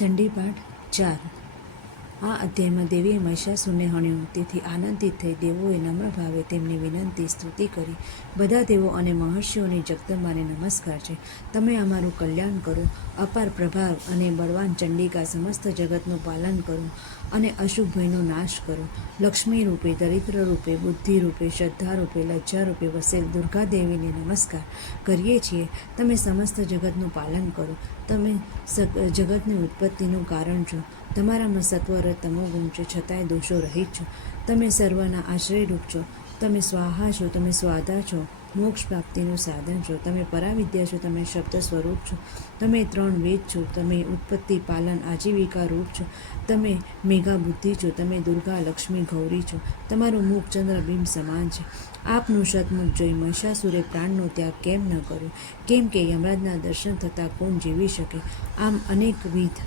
ચંડીપાઠ 4। આ અધ્યાયમાં દેવીએ મહિષાસુરને હણ્યો, તેથી આનંદિત થઈ દેવોએ નમ્ર ભાવે તેમની વિનંતી સ્તુતિ કરી। બધા દેવો અને મહર્ષિઓની જગદંબાને નમસ્કાર છે। તમે અમારું કલ્યાણ કરો, અપાર પ્રભાવ અને બળવાન ચંડિકા સમસ્ત જગતનું પાલન કરો અને અશુભ ભયનો નાશ કરો। લક્ષ્મી રૂપે, દરિદ્ર રૂપે, બુદ્ધિ રૂપે, શ્રદ્ધા રૂપે, લજ્જા રૂપે વસેલ દુર્ગા દેવીને નમસ્કાર કરીએ છીએ। તમે સમસ્ત જગતનું પાલન કરો, તમે જગતની ઉત્પત્તિનું કારણ છો। તમારામાં સત્વર તમોગુણ છે, છતાંય દોષો રહિત છો। તમે સર્વના આશ્રયરૂપ છો। તમે સ્વાહા છો, તમે સ્વાધા છો, મોક્ષ પ્રાપ્તિનું સાધન છો। તમે પરાવિદ્યા છો, તમે શબ્દ સ્વરૂપ છો। તમે 3 વેદ છો, તમે ઉત્પત્તિ પાલન આજીવિકા રૂપ છો। તમે મેઘા બુદ્ધિ છો, તમે દુર્ગા લક્ષ્મી ગૌરી છો। તમારું મુખ ચંદ્રબિંબ સમાન છે। આપનું સતમુખ જોઈ મહિષાસુરે પ્રાણનો ત્યાગ કેમ ન કર્યો? કેમ કે યમરાજના દર્શન થતાં કોણ જીવી શકે? આમ અનેકવિધ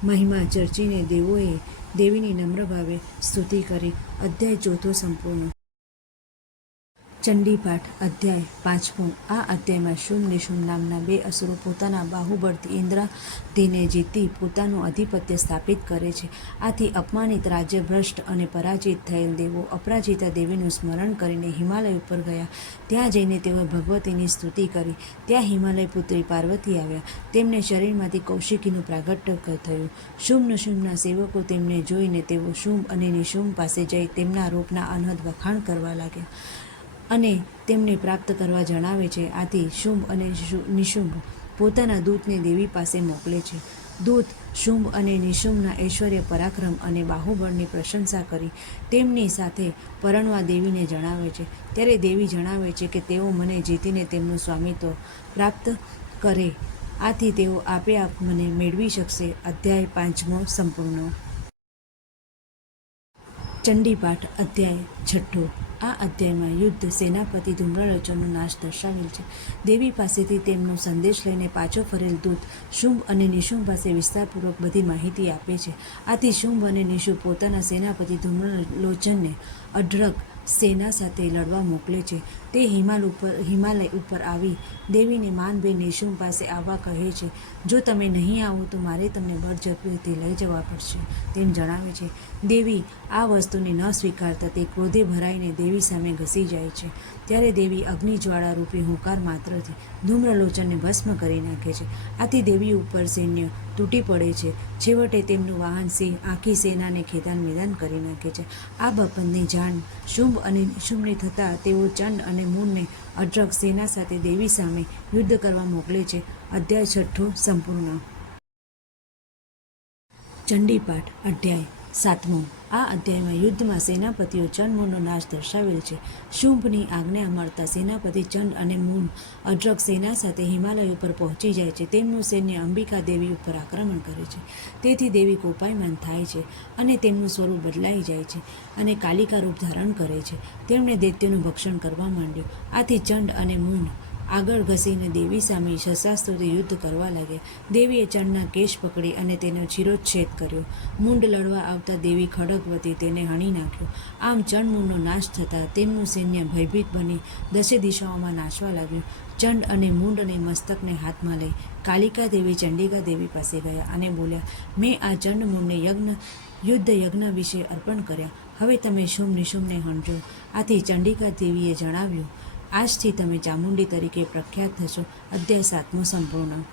મહિમા ચર્ચીને દેવોએ દેવીની નમ્ર ભાવે સ્તુતિ કરી। અધ્યાય 4 સંપૂર્ણ। ચંડીપાઠ અધ્યાય 5। આ અધ્યાયમાં શુંભ નિશુંભ નામના 2 અસુરો પોતાના બાહુબળથી ઇન્દ્રાદિને જીતી પોતાનું આધિપત્ય સ્થાપિત કરે છે। આથી અપમાનિત, રાજ્યભ્રષ્ટ અને પરાજિત થયેલ દેવો અપરાજિતા દેવીનું સ્મરણ કરીને હિમાલય ઉપર ગયા। ત્યાં જઈને તેઓએ ભગવતીની સ્તુતિ કરી। ત્યાં હિમાલય પુત્રી પાર્વતી આવ્યા। તેમને શરીરમાંથી કૌશિકીનું પ્રાગટ્ય થયું। શુંભ નિશુંભના સેવકો તેમને જોઈને તેઓ શુંભ અને નિશુંભ પાસે જઈ તેમના રૂપના અનહદ વખાણ કરવા લાગ્યા અને તેમને પ્રાપ્ત કરવા જણાવે છે। આથી શુંભ અને નિશુંભ પોતાના દૂતને દેવી પાસે મોકલે છે। દૂત શુંભ અને નિશુંભના ઐશ્વર્ય, પરાક્રમ અને બાહુબળની પ્રશંસા કરી તેમની સાથે પરણવા દેવીને જણાવે છે। ત્યારે દેવી જણાવે છે કે તેઓ મને જીતીને તેમનું સ્વામિત્વ પ્રાપ્ત કરે, આથી તેઓ આપેઆપ મને મેળવી શકશે। અધ્યાય 5 સંપૂર્ણ। ચંડીપાઠ અધ્યાય 6। આ અધ્યાયમાં યુદ્ધ સેનાપતિ ધૂમ્રલોચનનો નાશ દર્શાવેલ છે। દેવી પાસેથી તેમનો સંદેશ લઈને પાછો ફરેલ દૂત શુંભ અને નિશુંભ પાસે વિસ્તારપૂર્વક બધી માહિતી આપે છે। આથી શુંભ અને નિશુંભ પોતાના સેનાપતિ ધૂમ્રલોચનને અઢળક સેના સાથે લડવા મોકલે છે। તે હિમાલય ઉપર આવી દેવીને માનભેર નિશુંભ પાસે આવવા કહે છે। જો તમે નહીં આવો તો મારે તમને બળજબરીથી લઈ જવા પડશે, તેમ જણાવે છે। દેવી આ વસ્તુને ન સ્વીકારતા તે ક્રોધે ભરાઈને દેવી સામે ઘસી જાય છે। ત્યારે દેવી અગ્નિજ્વાળા રૂપી હુંકાર માત્રથી ધૂમ્રલોચનને ભસ્મ કરી નાખે છે। આથી દેવી ઉપર સૈન્ય તૂટી પડે છે। છેવટે તેમનું વાહન સિંહ આખી સેનાને ખેદાન મેદાન કરી નાખે છે। આ બાબતની જાણ શુંભ અને નિશુંભને થતાં તેઓ ચંડ અને મૂળને અઢળક સેના સાથે દેવી સામે યુદ્ધ કરવા મોકલે છે। અધ્યાય 6 સંપૂર્ણ। ચંડીપાઠ અધ્યાય 7। આ અધ્યાયમાં યુદ્ધમાં સેનાપતિઓ ચંડ મૂળનો નાશ દર્શાવેલ છે। શુંભની આજ્ઞા મળતા સેનાપતિ ચંડ અને મૂળ અઢળક સેના સાથે હિમાલય ઉપર પહોંચી જાય છે। તેમનું સૈન્ય અંબિકા દેવી ઉપર આક્રમણ કરે છે। તેથી દેવી કોપાયમાન થાય છે અને તેમનું સ્વરૂપ બદલાઈ જાય છે અને કાલિકા રૂપ ધારણ કરે છે। તેમણે દૈત્યોનું ભક્ષણ કરવા માંડ્યું। આથી ચંડ અને મૂળ આગળ ઘસીને દેવી સામે શસ્ત્રાસ્ત્રોથી યુદ્ધ કરવા લાગ્યા। દેવીએ ચંડના કેશ પકડી અને તેનો શિરોચ્છેદ કર્યો। મૂંડ લડવા આવતા દેવી ખડગવતી તેને હણી નાખ્યો। આમ ચંડ મૂળનો નાશ થતાં તેમનું સૈન્ય ભયભીત બની દશે દિશાઓમાં નાચવા લાગ્યું। ચંડ અને મૂંડને મસ્તકને હાથમાં લઈ કાલિકા દેવી ચંડિકા દેવી પાસે ગયા અને બોલ્યા, મેં આ ચંડ મૂળને યુદ્ધ યજ્ઞ વિશે અર્પણ કર્યા। હવે તમે શુંભ નિશુંભને હણજો। આથી ચંડિકા દેવીએ જણાવ્યું, આજથી તમે ચામુંડી તરીકે પ્રખ્યાત થશો। અધ્યાય 7 સંપૂર્ણ।